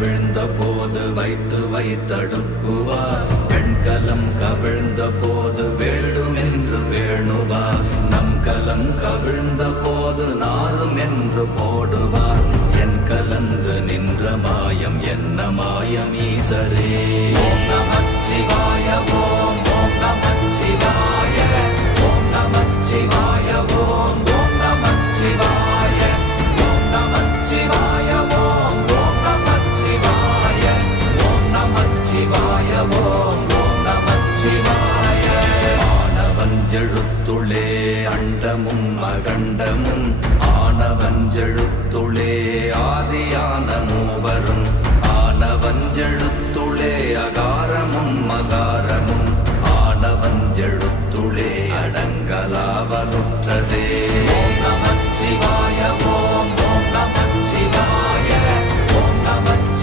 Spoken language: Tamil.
கவிழ்ந்த போது வைத்து வைத்தடுக்குவார் பெண்கலம் கவிழ்ந்த போது வேண்டுமென்று வேணுவார் நம் கலம் கவிழ்ந்த போது நாரும் என்று போடுவார் என் கலந்து நின்ற மாயம் என்ன மாயம் ஈசரே. ஓம் நம